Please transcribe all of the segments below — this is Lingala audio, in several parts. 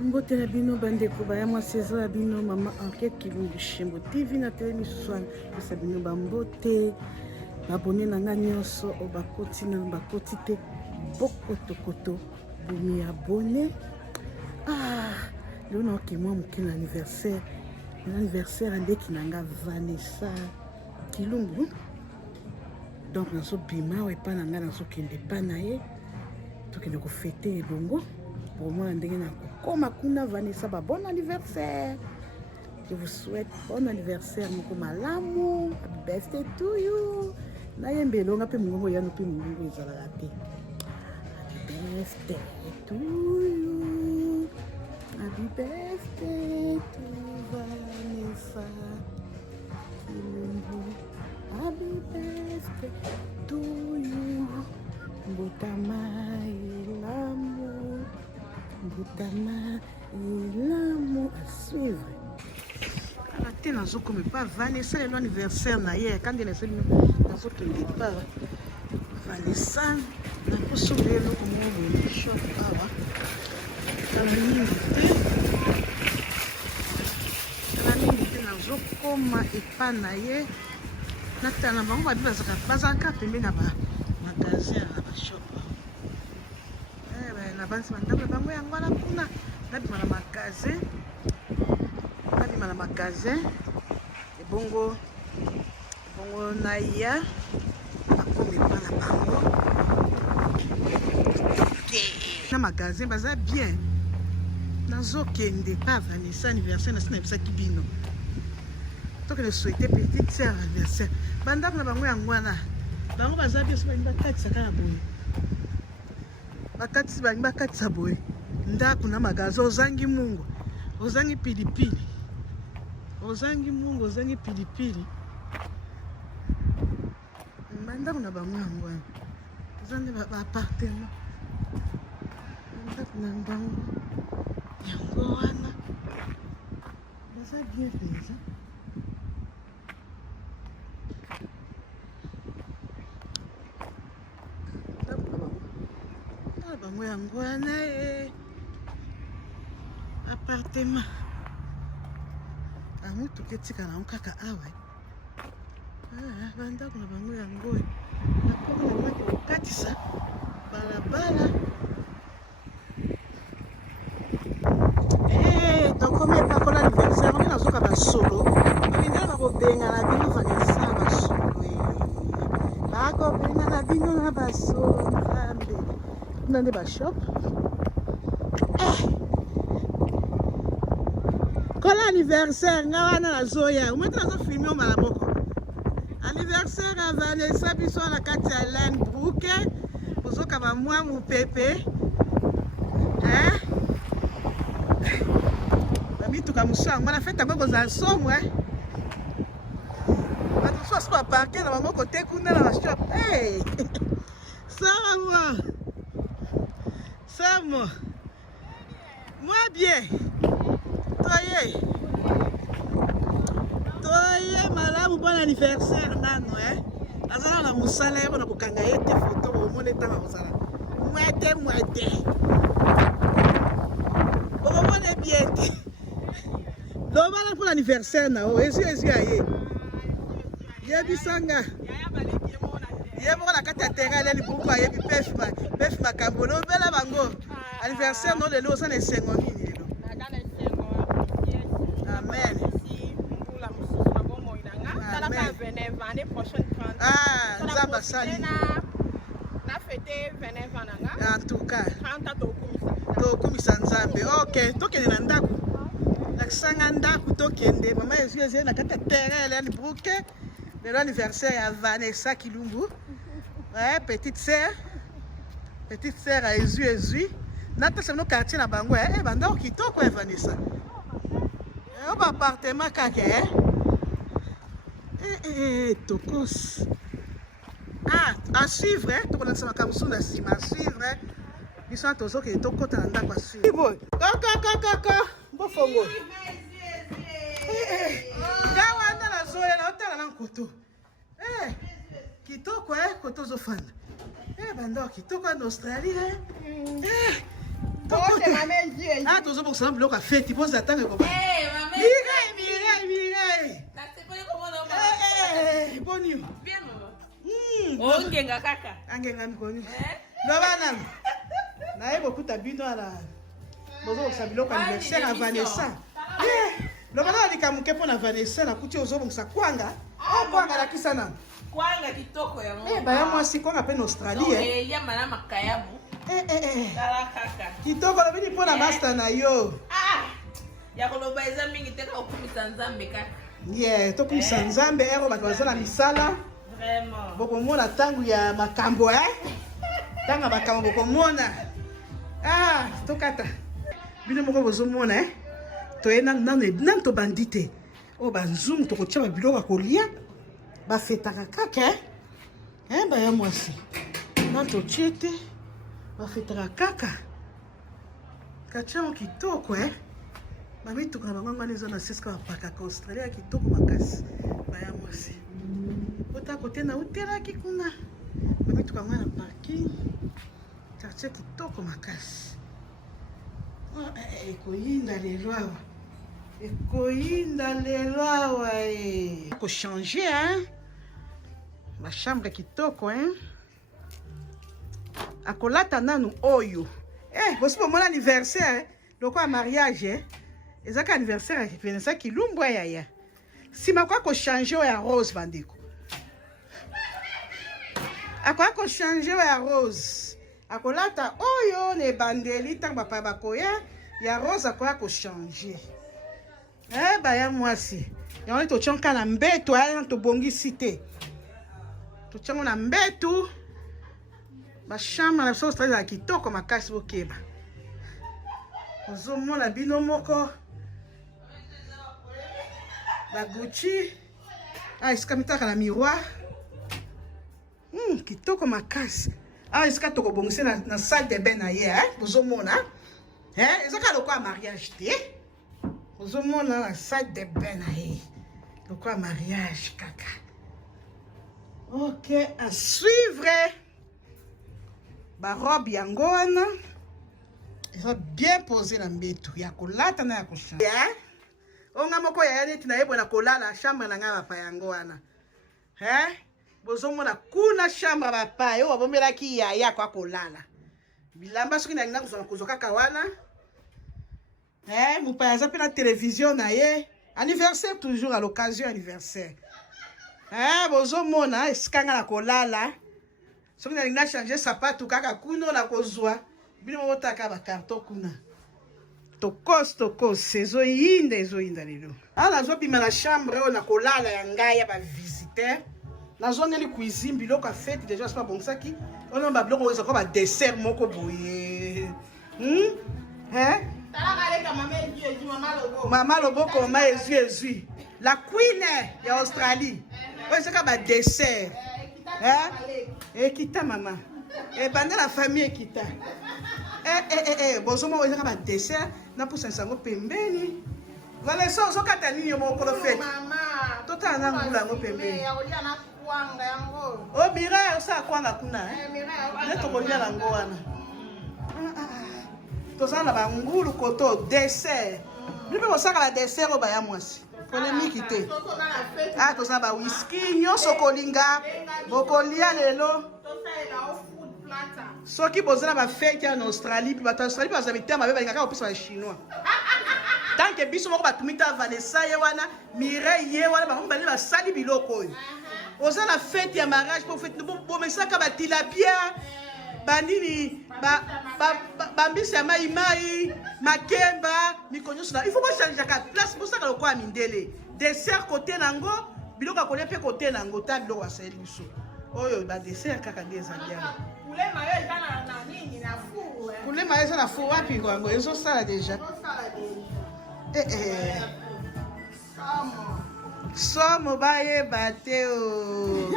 Mbotela bino bandeko baya mwa saison ya bino mama enquête Kilungu Shembo TV na tele misusu pesa bino bambote babone na nga nyonso o bakoti na bakoti te bokotokoto bomi abone leo naoke mwa moke na anniversaire andeki na nga Vanessa Kilungu donc nazobima oyo epa na nga nazokende epa na ye tokende kofete elongo pomona ndenge na kokoma kuna Vanessa bon anniversaire. Je vous souhaite bon anniversaire moko malamu. Happy birthday to you. Na yembe longa pe mungo yano pe mungo ezalaka te. Happy birthday to you. Happy birthday to Vanessa. Happy birthday to you. Mbotama ilamu. Mbotama ilamu à suivre. Te nazokoma pa Vanessa lelo anniversaire na ye kandi naseli nazokende pa Vanessa nakoso lelo komona shop awa tala mingi te nazokoma epa na ye natala na bango babi bazalaka pembeni na bamagasin na bashop na bansi bandako bango yango wana kuna nabima na magasin ebongo na ya akomi epa na bango na magasin baza bien nazokende pa Vanessa anniversaire nasi nayebisaki bino tokende souhaite petite sœur anniversaire bandako na bango yango wana bango baza bien so balingi bakatisaka na boye balingi bakatisa boye ndako na magasin ozangi mungu ozangi pilipili ozangi mungu ozangi pilipili bandako na bango yango wana eza nde baappartement bandako na bango yango wana baza bien penza bango yango wana appartement amutuka etika na kaka awa bandako na bango yango nakoki kokatisa balabala tokomi epakola anniversaire oki nazoka basolo babindela bakobenga na bino Vanessa basolo bakobenga na bino na basolo nzambe kuna nde bashop kola anniversaire nga wana nazoya omwete nazofilme o mala moko anniversaire ya Vanessa biso na kati ya Lynbrook ozokaba mwa mopepe bamituka mosu yango na fete yango kozala somwe bato mosu aso baparke na bango kote kuna na bashop samo moi bien toye malamu bon anniversaire nano azala na mosala ye mpona kokanga ye te foto omona etanga kozala mwete okomona bien te lobala mpona anniversaire na o ezi ya ye yebisanga ye moko na kati ya terrain eleli buku ayebi pef makambo lobela bango anniversaire no lelo oza na esengo nini lelo amen nzambe asali en tout cas tokumisa nzambe ok tokende na ndako nakisanga ndako tokende mama ezwi na kati ya terrain eleli buku lelo anniversaire ya Vanessa Kilungu petite sœur a ezwi natasa no quartier na bango bandako kitoko Vanessa ba appartement kaka tokos à suivre tokolakisa makambo mosusu na nsima à suivre biso wana tozokende tokota na ndako asuivre kaka mbofongo nga wana nazoya naotala na nkoto kitoko koto ozofanda bandako kitoko na Australie kitoko. Ah, tozo boksa na biloko fête, pose atanga ko. Mireille. Boni. Bien maman. Ongenga kaka. Angenga mikoni. Baba na ebo kuta bino ala. Bozo boksa biloko anniversaire à Vanessa. Lobana likamuke pona Vanessa na kuti ozo boksa kwanga. Kwanga la kisana. Kwanga kitoko yango. Baya mwasi kwanga pe na Australie. Ya mana makayamu. Dala kaka. Kitoko lobini pona master na yo. Ya koloba eza mingi teka okumisa nzambe kaka. Tokumisa nzambe ero bato bazala misala. Vraiment. Bokomona tangu ya makambo Tanga makambo bokomona. Tokata. Bino moko bozomona toyena nan to bandite. O banzungu tokotia ba biloko kolia. Ba fetaka kaka ba ya mwasi. Nan to tiete. Ba fetaka kaka. Kachamo kitoko Mami tukana bango ngani zona siska paka ka Australia kitoko makasi. Ba ya mwasi. Ota kote na utela kikuna. Mami tukana na parking. Quartier kitoko makasi. Ekoyinda lelo awa. Ekoyinda lelo awa Ko changer Ma chambre kitoko Akolata nanu oyo. Bosi pour mon anniversaire, loko a mariage ezaka anniversaire Vanessa Kilumbu yaya. Si makwa ko changer ya rose bandeko. Akwa ko changer ya rose. Akolata oyo ne bandeli tang papa bakoya ya rose akwa ko changer. Ba ya mwasi. Yango to chonka na mbeto to bongi cité. To chonga na mbeto. Ba chambre na so Australia kitoko makasi bokeba. Ozomona bino moko. La Gucci. Iska mitaka na miroir. Kitoko makasi. Iska toko bongise na salle de bain na ye, ozomona. Ezaka lokwa mariage te. Ozomona na salle de bain na ye. Lokwa mariage kaka. Ok, à suivre. Ba robe yango wana. Eza bien posé na mbeto. Ya kolata na ya koshanga. Onga moko ya neti na yebo na kolala chambre na nga papa yango wana. Bozomona kuna chambre papa yo wabomelaki ya kwa kolala. Bilamba soki na ngina kuzoka kaka wana. Mupa yaza pe na télévision na ye. Anniversaire toujours à l'occasion anniversaire. Bozomona iskanga na kolala. Soki na ngina changer sapato kaka kuno na kozwa. Bino motaka ba carton kuna. Tokos ezoyinda lelo. Nazo bima na chambre oyo na kolala ya ngai ya ba visiteur. Nazo ngeli cuisine biloko a fête déjà c'est pas bon ça qui. On ba biloko oyo ko ba dessert moko boye. Mama loboko mama ezui. La queen ya Australie. Oyo c'est ba dessert. Ekita mama. Banda la famille ekita. Bozomo oyo ba dessert na pousa sango pembeni. Voilà ça zo kata nini moko lo fête. Mama. Tota na ngula ngo pembeni. Ya olia na kwanga yango. O mira osa kwanga kuna mira. Neto kolia na ngo wana. Toza na ba ngulu koto dessert. Bibe osaka la dessert o ba ya mwasi. Polémique te. Toza ba whisky nyoso kolinga. Bokolia lelo. Soki bozana ba fête en Australie, puis ba Australie ba zabita mabe ba ngaka opisa ba chinois. Tant que biso moko batumita Vanessa ye wana, Mireille ye wana ba mbali ba sali biloko oyo. Ozana fête ya mariage pour fête bo mesaka ba tilapia, banini ba mbisi ya mai makemba, mikonyoso na. Il faut pas changer ka place pour ça ka lokwa mindele. Dessert côté nango, biloko kolia pe côté nango ta biloko asali biso. Oyo ba dessert kaka ngeza bien. Poulet mayo na nini na fou. Poulet mayo na fou wapi ngwango ezo sala déjà. Somo baye bateo.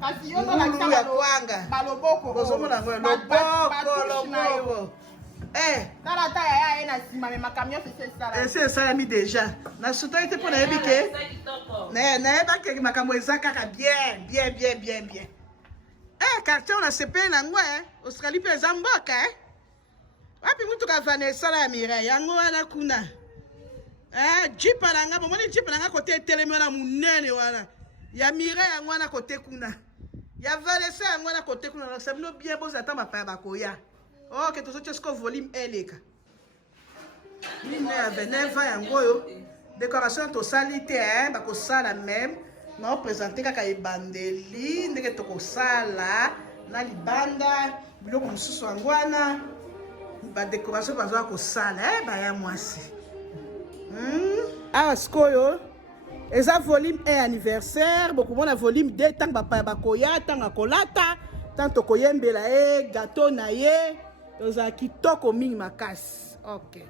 Kasi yo na kama kwanga. Baloboko. Bozomona ngo loboko. Kala ta ya na sima me makamio c'est ça. C'est ça mi déjà. Na suto ite pona ebike. Na eba ke makambo ezaka ka bien. Quartier on a CP na ngwa Australie pe zamboka Wapi mutuka Vanessa la Mireille yango wana kuna. Jeep alanga bomoni jeep alanga côté telemi wana munene wana. Ya Mireille yango wana côté kuna. Ya Vanessa yango wana côté kuna. Donc ça bino bien beau attendre pa bakoya. Oh que tozo chesko volume eleka. Mine ya Beneva yango yo. Décoration to salité hein bako sala même. Na présenter kaka ebandeli ndeke toko sala na libanda biloko mususu yango wana. Ba décoration baza ko sala ba ya mwasi. Ah skoyo eza volume 1 anniversaire beaucoup mona volume 2 tant ba koya tant akolata tant koyembela gâteau na ye oza kitoko mingi makasi. OK.